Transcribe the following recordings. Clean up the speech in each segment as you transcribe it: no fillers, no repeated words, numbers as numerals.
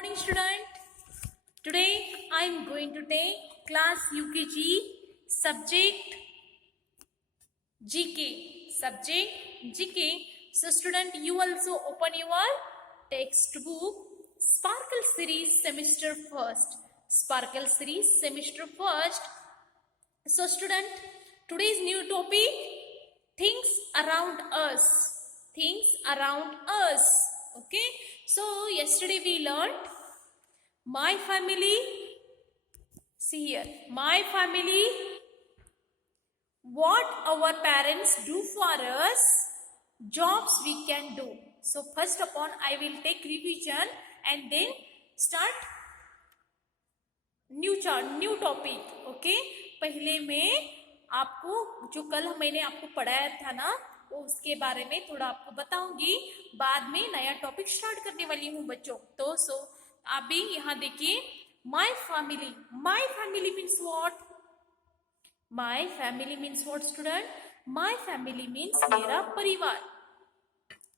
Morning student. Today I am going to take class UKG subject GK. So student, you also open your textbook Sparkle series semester first. So student, today's new topic, things around us. Okay, so yesterday we learned my family. See here, my family, what our parents do for us, jobs we can do. So first upon I will take revision and then start new topic. Okay, पहले मैं आपको जो कल मैंने आपको पढ़ाया था ना, वो उसके बारे में थोड़ा आपको बताऊंगी. बाद में नया टॉपिक स्टार्ट करने वाली हूँ बच्चों. तो आप भी यहाँ देखिए, my family means what? My family means what student? My family means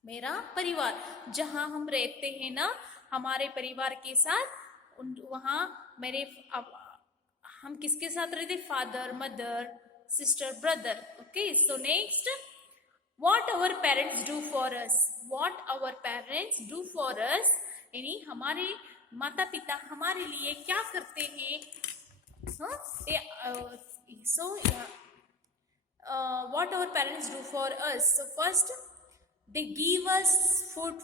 मेरा परिवार जहाँ हम रहते हैं ना, हमारे परिवार के साथ, वहाँ हम किसके साथ रहते? Father, mother, sister, brother. Okay, so next, what our parents do for us, यानी हमारे माता पिता हमारे लिए क्या करते हैं. What our parents do for us? So first, they give us food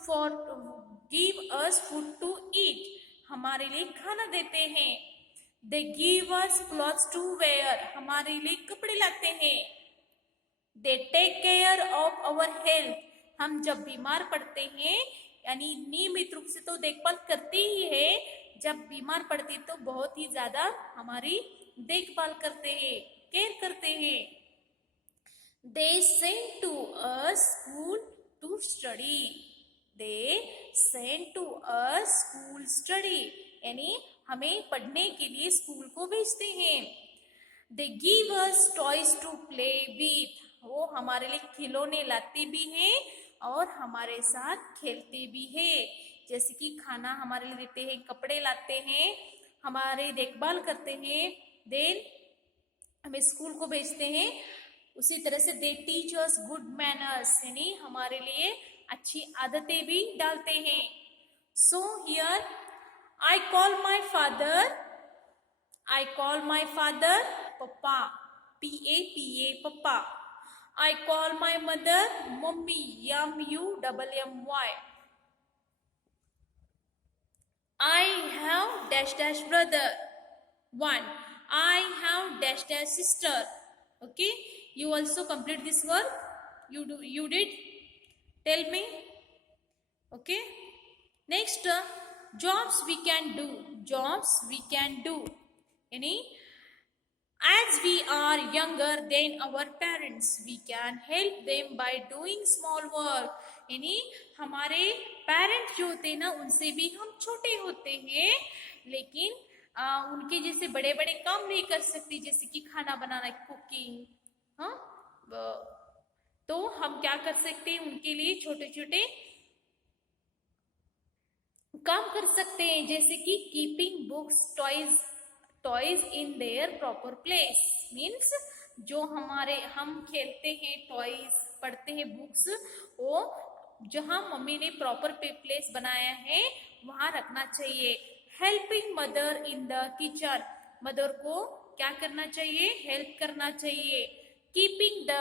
to eat. हमारे लिए खाना देते हैं. They give us clothes to wear. हमारे लिए कपड़े लाते हैं. They take care of our health. हम जब बीमार पड़ते हैं, यानी नियमित रूप से तो देखभाल करते ही है, जब बीमार पड़ते तो बहुत ही ज्यादा हमारी देखभाल करते हैं, केयर करते हैं. They send to us school to study. यानी हमें पढ़ने के लिए स्कूल को भेजते हैं. They give us toys to play with. वो हमारे लिए खिलौने लाते भी हैं और हमारे साथ खेलते भी हैं. जैसे कि खाना हमारे लिए देते हैं, कपड़े लाते हैं, हमारे देखभाल करते हैं, देन हमें स्कूल को भेजते हैं. उसी तरह से they teach us good manners, यानी हमारे लिए अच्छी आदतें भी डालते हैं. So here I call my father papa, PAPA papa. I call my mother mummy, MUMMY. I have dash dash brother 1. I have dash dash sister. Okay, you also complete this work. You did? Tell me. Okay. Next, jobs we can do. यानी as we are younger than our parents, we can help them by doing small work. यानी हमारे parents जो होते हैं ना, उनसे भी हम छोटे होते हैं, लेकिन उनके जैसे बड़े बड़े काम नहीं कर सकते, जैसे कि खाना बनाना, कुकिंग. तो हम क्या कर सकते हैं, उनके लिए छोटे छोटे काम कर सकते हैं, जैसे कि keeping books, toys in their proper place. Means जो हम खेलते हैं, टॉयज पढ़ते हैं, बुक्स, वो जहाँ मम्मी ने प्रॉपर प्लेस बनाया है वहां रखना चाहिए. Helping mother in the kitchen, mother को क्या करना चाहिए? हेल्प करना चाहिए. Keeping the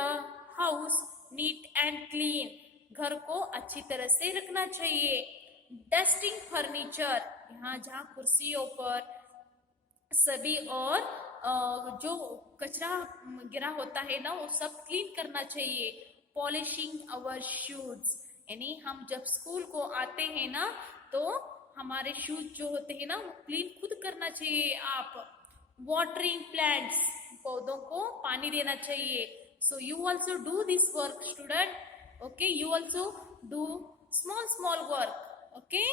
house neat and clean, घर को अच्छी तरह से रखना चाहिए. डस्टिंग फर्नीचर, यहाँ जहाँ कुर्सियों पर सभी और जो कचरा गिरा होता है ना, वो सब क्लीन करना चाहिए. पॉलिशिंग आवर शूज, यानी हम जब स्कूल को आते हैं ना, तो हमारे शूज जो होते हैं ना, वो क्लीन खुद करना चाहिए आप. वाटरिंग प्लांट्स, पौधों को पानी देना चाहिए. So you also do this work student. Okay, you also do small work. Okay,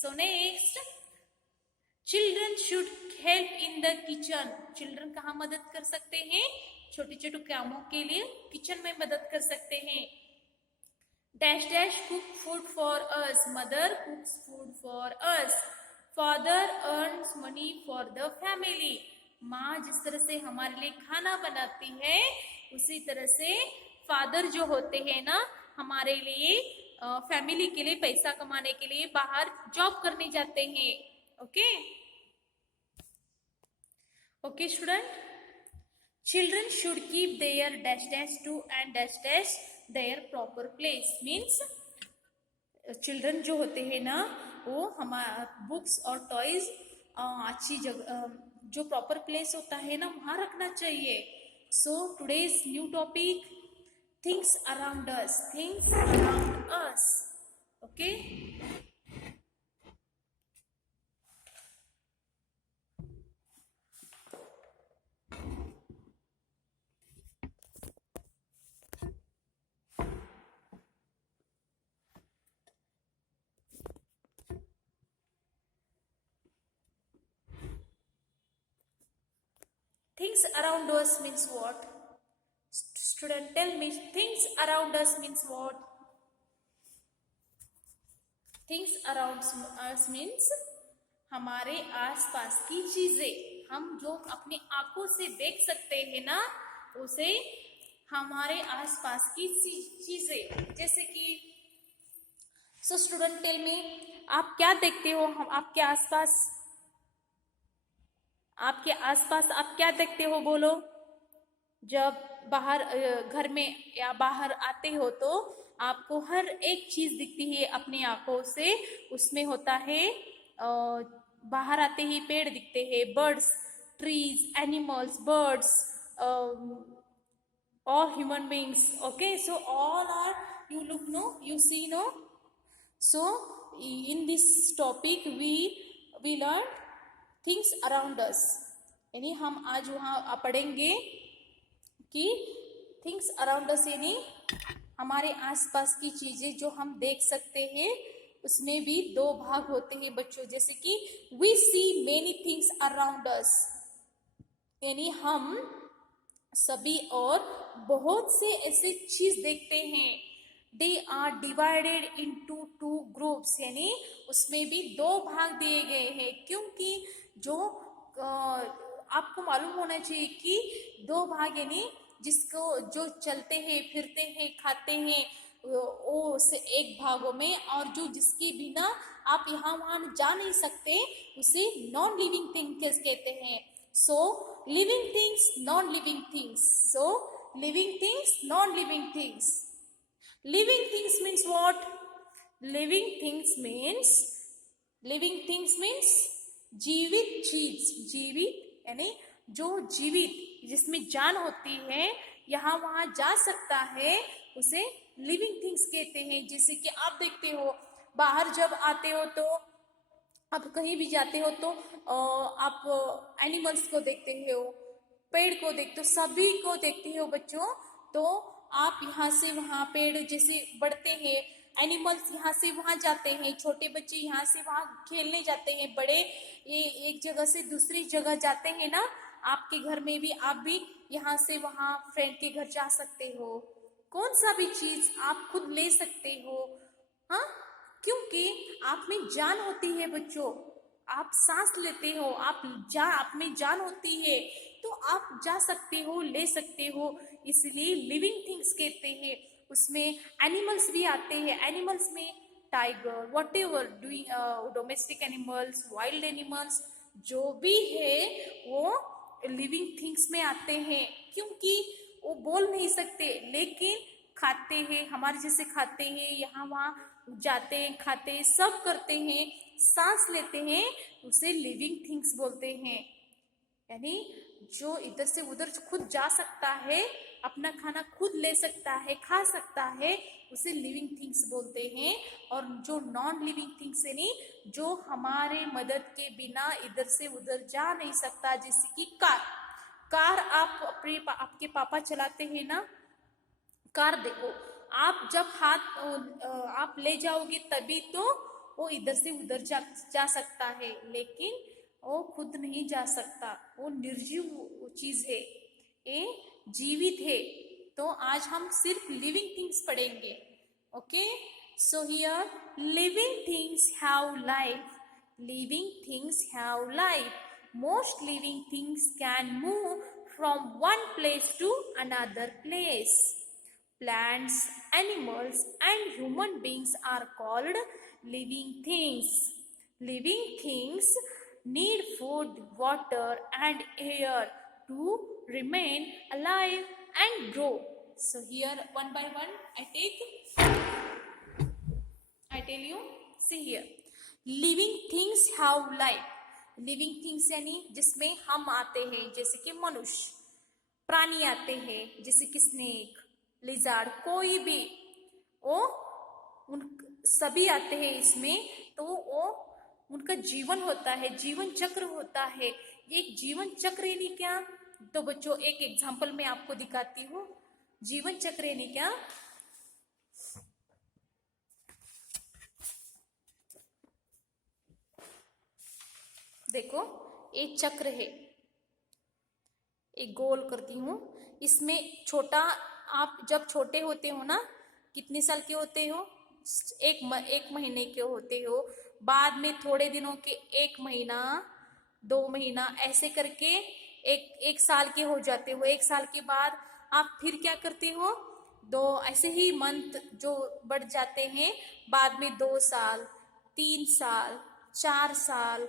so next, children should help in the kitchen. Children कहाँ मदद कर सकते हैं? छोटे छोटे कामों के लिए किचन में मदद कर सकते हैं. Dash dash cook food for us, mother कुक्स food for us. Father earns money for the family, माँ जिस तरह से हमारे लिए खाना बनाती है उसी तरह से फादर जो होते हैं ना हमारे लिए फैमिली के लिए पैसा कमाने के लिए बाहर जॉब करने जाते हैं। Okay okay student, children should keep their dash dash to and dash dash their proper place, means children जो होते हैं ना वो हमारा बुक्स और टॉयज अच्छी जगह जो प्रॉपर प्लेस होता है ना वहां रखना चाहिए। So today's new topic, things around us, things around us. Okay things around us means what? Student, tell me, things around us means what? Things around us means हमारे आसपास की चीजें, हम जो अपनी आंखों से देख सकते हैं ना उसे हमारे आसपास की चीजें, जैसे कि सो स्टूडेंट टेल मी, आप क्या देखते हो हम आपके आसपास? आपके आसपास आप क्या देखते हो बोलो? जब बाहर घर में या बाहर आते हो तो आपको हर एक चीज दिखती है अपनी आंखों से, उसमें होता है बाहर आते ही पेड़ दिखते हैं, birds, trees, animals, birds, all human beings. Okay, so all are, you look, no, you see, no. So in this topic we learn things around us, यानी हम आज वहाँ पढ़ेंगे कि थिंग्स अराउंड अस यानी हमारे आसपास की चीजें जो हम देख सकते हैं, उसमें भी दो भाग होते हैं बच्चों, जैसे कि we see many things around us, यानी हम सभी और बहुत से ऐसे चीज देखते हैं। They are divided into two groups, यानी उसमें भी दो भाग दिए गए हैं, क्योंकि जो आपको मालूम होना चाहिए कि दो भाग यानी जिसको जो चलते हैं, फिरते हैं, खाते हैं वो से एक भागों में, और जो जिसके बिना आप यहाँ वहां जा नहीं सकते उसे नॉन लिविंग थिंग्स कहते हैं। So living things, non living things, so living things, non living things. Living things means what? Living things means जीवित चीज, जीवित यानी जो जीवित जिसमें जान होती है, यहाँ वहां जा सकता है, उसे लिविंग थिंग्स कहते हैं। जैसे कि आप देखते हो बाहर जब आते हो तो आप कहीं भी जाते हो तो आप एनिमल्स को देखते हो, पेड़ को देखते हो, सभी को देखते हो बच्चों। तो आप यहाँ से वहाँ पेड़ जैसे बढ़ते हैं, एनिमल्स यहाँ से वहाँ जाते हैं, छोटे बच्चे यहाँ से वहाँ खेलने जाते हैं, बड़े ये एक जगह से दूसरी जगह जाते हैं ना। आपके घर में भी आप भी यहाँ से वहाँ फ्रेंड के घर जा सकते हो, कौन सा भी चीज आप खुद ले सकते हो, हाँ, क्योंकि आप में जान होती है बच्चों, आप सांस लेते हो, आप में जान होती है, तो आप जा सकते हो, ले सकते हो, इसलिए लिविंग थिंग्स कहते हैं। उसमें एनिमल्स भी आते हैं, एनिमल्स में tiger, what ever domestic animals, wild animals जो भी है वो लिविंग थिंग्स में आते हैं, क्योंकि वो बोल नहीं सकते लेकिन खाते हैं, हमारे जैसे खाते हैं, यहाँ वहाँ जाते हैं, खाते हैं, सब करते हैं, सांस लेते हैं, उसे लिविंग थिंग्स बोलते हैं। यानी जो इधर से उधर खुद जा सकता है, अपना खाना खुद ले सकता है, खा सकता है, उसे लिविंग थिंग्स बोलते हैं। और जो नॉन लिविंग थिंग्स यानी जो हमारे मदद के बिना इधर से उधर जा नहीं सकता, जैसे कि कार आप आपके पापा चलाते हैं ना, कार देखो, आप जब हाथ आप ले जाओगे तभी तो वो इधर से उधर जा सकता है, लेकिन वो खुद नहीं जा सकता, वो निर्जीव चीज है, ये जीवित है। तो आज हम सिर्फ लिविंग थिंग्स पढ़ेंगे। Okay, so here living things have life, Living things have life. Most living things can move from one place to another place. Plants, animals, and human beings are called living things. Living things need food, water, and air to remain alive and grow. So here one by one I tell you, see here. Living things have life. Living things यानी जिसमें हम आते हैं, जैसे कि मनुष्य, प्राणी आते हैं जैसे कि स्नेक, लिजार्ड, कोई भी, वो उन सभी आते हैं इसमें, तो वो उनका जीवन होता है, जीवन चक्र होता है। ये एक जीवन चक्र यानी क्या? तो बच्चों एक एग्जांपल मैं आपको दिखाती हूँ। जीवन चक्र यानी क्या? देखो एक चक्र है, एक गोल करती हूँ। इसमें छोटा, आप जब छोटे होते हो ना, कितने साल के होते हो? एक महीने के होते हो। बाद में थोड़े दिनों के, 1 महीना, 2 महीना, ऐसे करके एक साल के हो जाते हो। 1 साल के बाद आप फिर क्या करते हो? ऐसे ही मंथ जो बढ़ जाते हैं। बाद में 2 साल, 3 साल, 4 साल,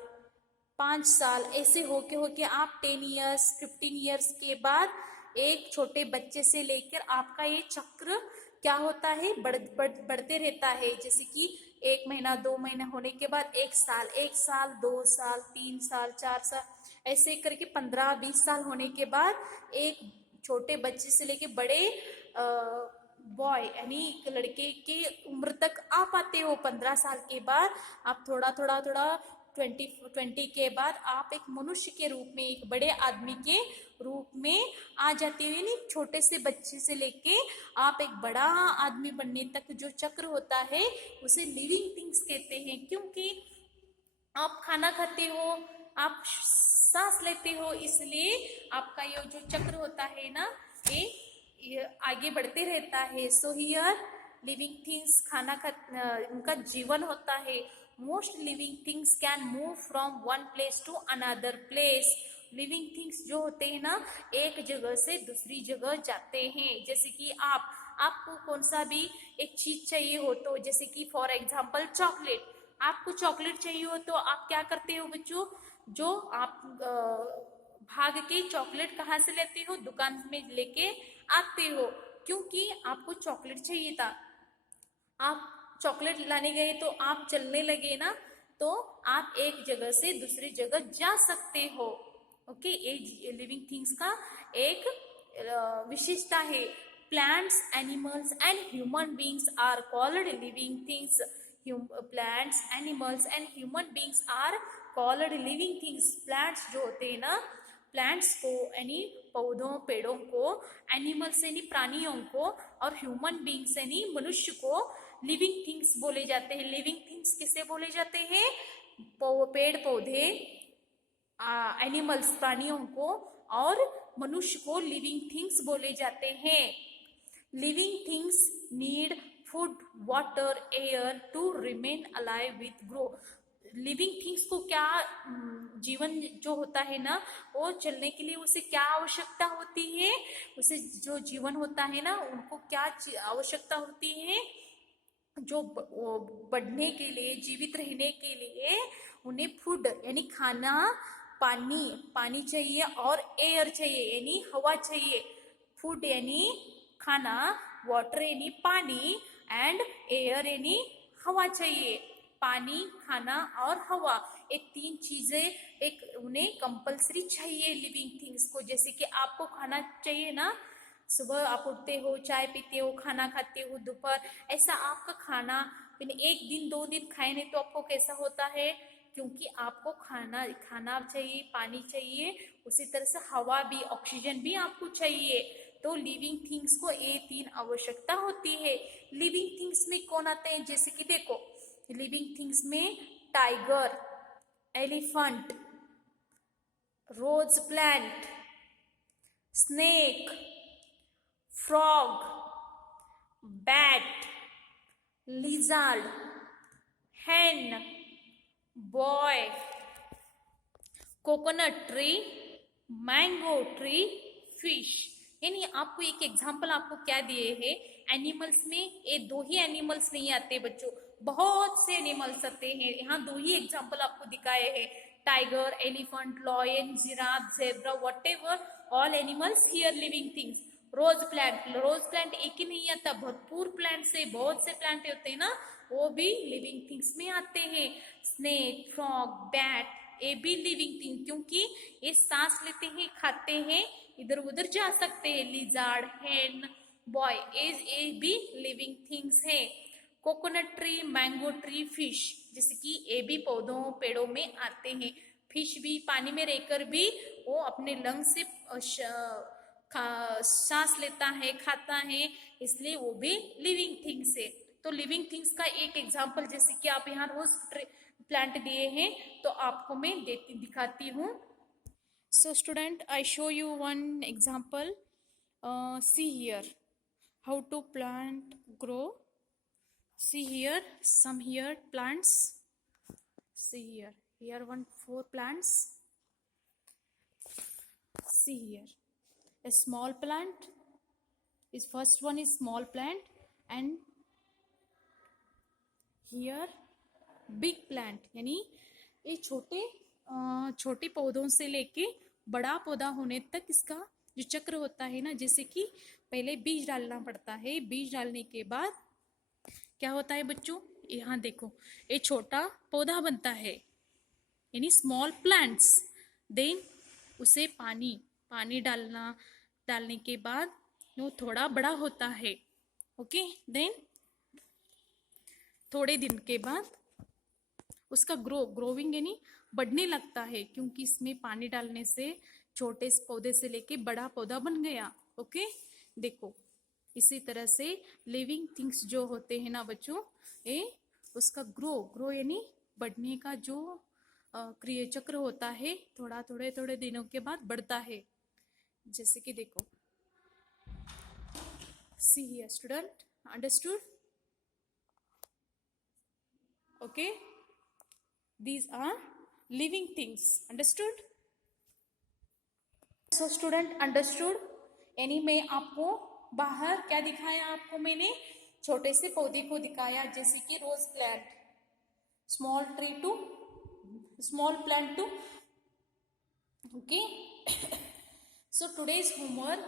5 साल, ऐसे होके आप 10 ईयर्स, 15 ईयर्स के बाद एक छोटे बच्चे से लेकर आपका ये चक्र क्या होता है? बढ़ते रहता है। जैसे कि 1 महीना, 2 महीना होने के बाद 1 साल, 2 साल, 3 साल, 4 साल, ऐसे करके 15-20 साल होने के बाद एक छोटे बच्चे से लेके बड़े बॉय यानी एक लड़के के उम्र तक आप आते हो। 15 साल के बाद आप थोड़ा 20 के बाद आप एक मनुष्य के रूप में, एक बड़े आदमी के रूप में आ जाते हो। यानी छोटे से बच्चे से लेके आप एक बड़ा आदमी बनने तक जो चक्र होता है उसे लिविंग थिंग्स कहते हैं। क्योंकि आप खाना खाते हो, आप सांस लेते हो, इसलिए आपका ये जो चक्र होता है ना, ये आगे बढ़ते रहता है। सो हियर लिविंग थिंग्स उनका जीवन होता है। Most living things can move from one place to another place. Living things जो होते हैं ना, एक जगह से दूसरी जगह जाते हैं। जैसे कि आपको कौन सा भी एक चीज चाहिए हो, तो जैसे कि फॉर एग्जाम्पल चॉकलेट, आपको चॉकलेट चाहिए हो तो आप क्या करते हो बच्चों? जो आप भाग के चॉकलेट कहाँ से लेते हो? दुकान में लेके आते हो, क्योंकि आपको चॉकलेट चाहिए था। आप चॉकलेट लाने गए तो आप चलने लगे ना, तो आप एक जगह से दूसरी जगह जा सकते हो। ओके, ये लिविंग थिंग्स का एक विशेषता है। Plants, animals and human beings are called living things. Plants, animals and human beings are called living things. Plants जो होते हैं ना, प्लांट्स को यानी पौधों, पेड़ों को, एनिमल्स यानी प्राणियों को, और ह्यूमन बींग्स यानी मनुष्य को लिविंग थिंग्स बोले जाते हैं। लिविंग थिंग्स किसे बोले जाते हैं? पेड़ पौधे, एनिमल्स प्राणियों को, और मनुष्य को लिविंग थिंग्स बोले जाते हैं। Living things need food, water, air to remain alive with grow. Living things को क्या, जीवन जो होता है ना, वो चलने के लिए उसे क्या आवश्यकता होती है? उसे जो जीवन होता है ना, उनको क्या आवश्यकता होती है? जो बढ़ने के लिए, जीवित रहने के लिए उन्हें फूड यानी खाना, पानी चाहिए, और एयर चाहिए यानी हवा चाहिए। फूड यानी खाना, वाटर यानी पानी, एंड एयर यानी हवा चाहिए। पानी, खाना और हवा, ये 3 चीजें एक उन्हें कंपलसरी चाहिए लिविंग थिंग्स को। जैसे कि आपको खाना चाहिए ना, सुबह आप उठते हो, चाय पीते हो, खाना खाते हो, दोपहर, ऐसा आपका खाना 1 दिन 2 दिन खाए नहीं तो आपको कैसा होता है? क्योंकि आपको खाना चाहिए, पानी चाहिए, उसी तरह से हवा भी, ऑक्सीजन भी आपको चाहिए। तो लिविंग थिंग्स को ये 3 आवश्यकता होती है। लिविंग थिंग्स में कौन आते हैं? जैसे कि देखो, लिविंग थिंग्स में tiger, elephant, rose plant, snake, frog, bat, lizard, hen, boy, coconut tree, mango tree, fish. यानी आपको एक एग्जांपल आपको क्या दिए हैं, एनिमल्स में ये दो ही एनिमल्स नहीं आते बच्चों, बहुत से एनिमल्स आते हैं। यहाँ दो ही एग्जांपल आपको दिखाए हैं, tiger, elephant, lion, giraffe, zebra, whatever all animals here living things. Rose plant एक ही नहीं आता, भरपूर प्लांट से, बहुत से प्लांट होते हैं ना, वो भी लिविंग थिंग्स में आते हैं। स्नेक, फ्रॉग, बैट, ये भी लिविंग थिंग, क्योंकि ये सांस लेते हैं, खाते हैं, इधर उधर जा सकते हैं। लिजार्ड, हेन, बॉय, ये भी लिविंग थिंग्स है। Coconut tree, mango tree, fish, जैसे कि ये भी पौधों पेड़ों में आते हैं। फिश भी पानी में रहकर भी वो अपने लंग से सांस लेता है, खाता है, इसलिए वो भी लिविंग थिंग्स है। तो लिविंग थिंग्स का एक एग्जांपल, जैसे कि आप यहाँ रोज प्लांट दिए हैं, तो आपको मैं दिखाती हूँ। So student, I show you one example. See here how to plant grow. See here, some here plants. See here one 4 plants. See here, a small plant is first one is small plant, and here big plant, यानी ये छोटे पौधों से लेके बड़ा पौधा होने तक इसका जो चक्र होता है ना, जैसे कि पहले बीज डालना पड़ता है, बीज डालने के बाद क्या होता है बच्चों, यहाँ देखो, ये छोटा पौधा बनता है, यानी स्मॉल प्लांट्स। देन उसे पानी डालने के बाद वो थोड़ा बड़ा होता है। ओके, देन थोड़े दिन के बाद उसका ग्रोविंग यानी बढ़ने लगता है, क्योंकि इसमें पानी डालने से छोटे पौधे से लेके बड़ा पौधा बन गया। ओके, देखो इसी तरह से लिविंग थिंग्स जो होते हैं ना बच्चों, ये उसका ग्रो यानी बढ़ने का जो क्रिया चक्र होता है, थोड़े दिनों के बाद बढ़ता है। जैसे कि देखो, see here student, understood? Okay, these are living things, understood? So student, understood? यानी मैं आपको बाहर क्या दिखाया, आपको मैंने छोटे से पौधे को दिखाया, जैसे कि rose plant, small plant too. Okay, so today's homework,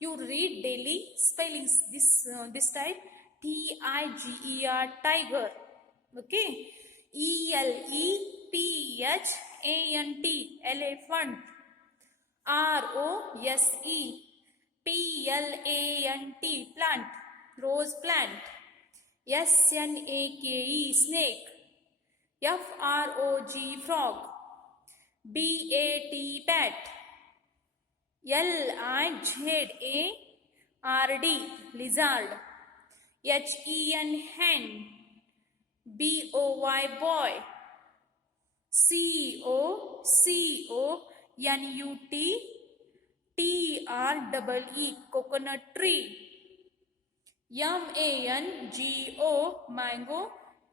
you read daily spellings this type: TIGER, tiger. Okay, ELEPHANT, elephant. ROSE PLANT, plant, rose plant. SNAKE, snake. FROG, frog. BAT, bat. LIZARD, lizard. HEN, hen. BOY, boy. COCONUT, TREE, coconut tree. MANGO, mango.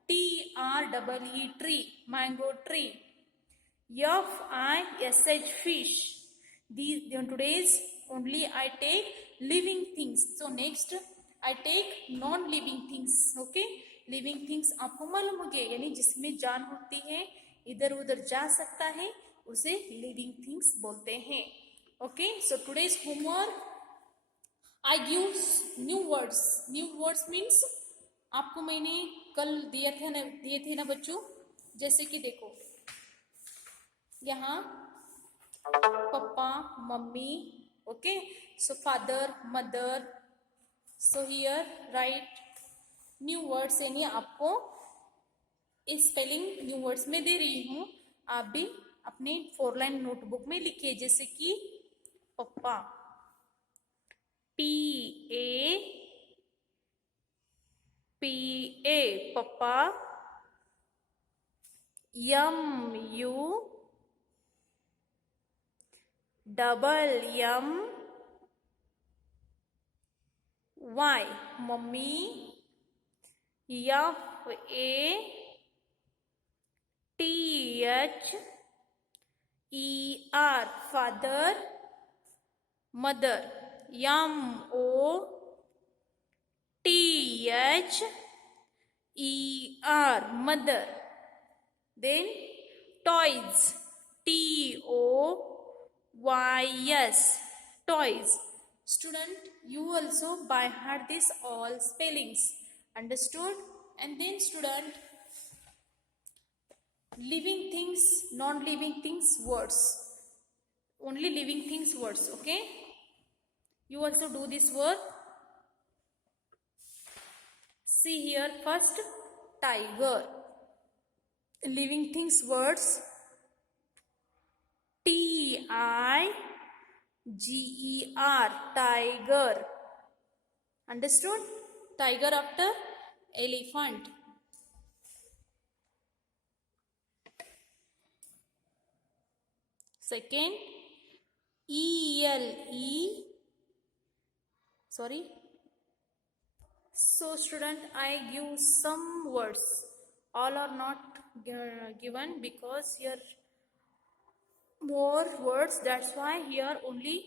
TREE, tree, mango tree. FISH, fish. These today's only I take living things. So next I take non-living things. Okay, living things आपको मालूम हो गया, यानी जिसमें जान होती है, इधर उधर जा सकता है, उसे living things बोलते हैं. Okay, so today's homework I give new words. New words means आपको मैंने कल दिए थे ना बच्चों, जैसे कि देखो यहाँ papa, mummy. Okay, so father, mother. So here right new words, यानी आपको इस स्पेलिंग न्यू वर्ड्स में दे रही हूँ, आप भी अपने 4 लाइन नोटबुक में लिखिए, जैसे कि पप्पा, PA papa. MUMMY mummy. FATH THER, father. Mother, MOTHER, mother. Then toys, TOYS, toys. Student, you also by heart this all spellings. Understood? And then student, living things, non-living things words. Only living things words, okay? You also do this work. See here, first tiger. Living things words, TIGER, tiger. Understood? Tiger after elephant. Second, sorry. So student, I give some words. All are not given because here more words. That's why here only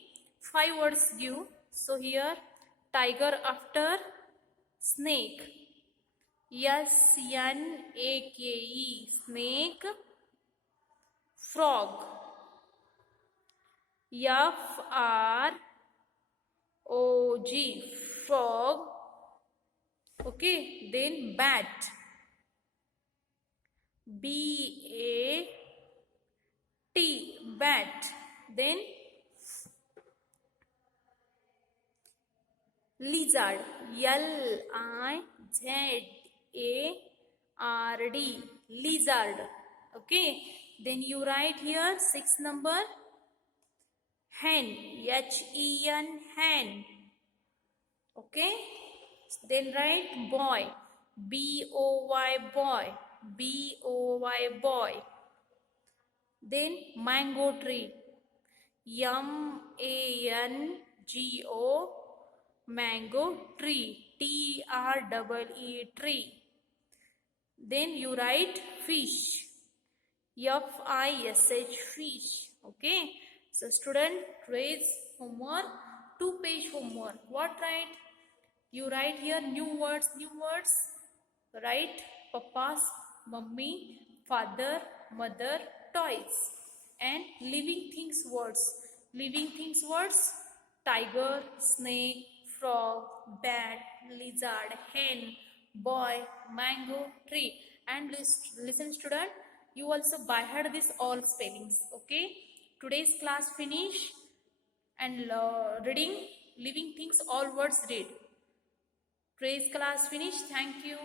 5 words give. So here tiger after snake. SNAKE, snake. Frog. FROG, frog. Okay, then bat. BAT, bat. Then lizard. LIZARD, lizard. Okay, then you write here 6 number. Hen, HEN, hen. Okay, then write boy, BOY, boy, BOY, boy. Then mango tree, MANGO, mango tree, TREE, tree. Then you write fish, FISH, fish. Okay, so student, today's homework, 2-page homework. What write? You write here new words. Write papa's, mummy, father, mother, toys. And living things words. Living things words, tiger, snake, frog, bat, lizard, hen, boy, mango, tree. And listen student, you also by heart this all spellings. Okay, today's class finish. And reading living things all words read. Today's class finish. Thank you.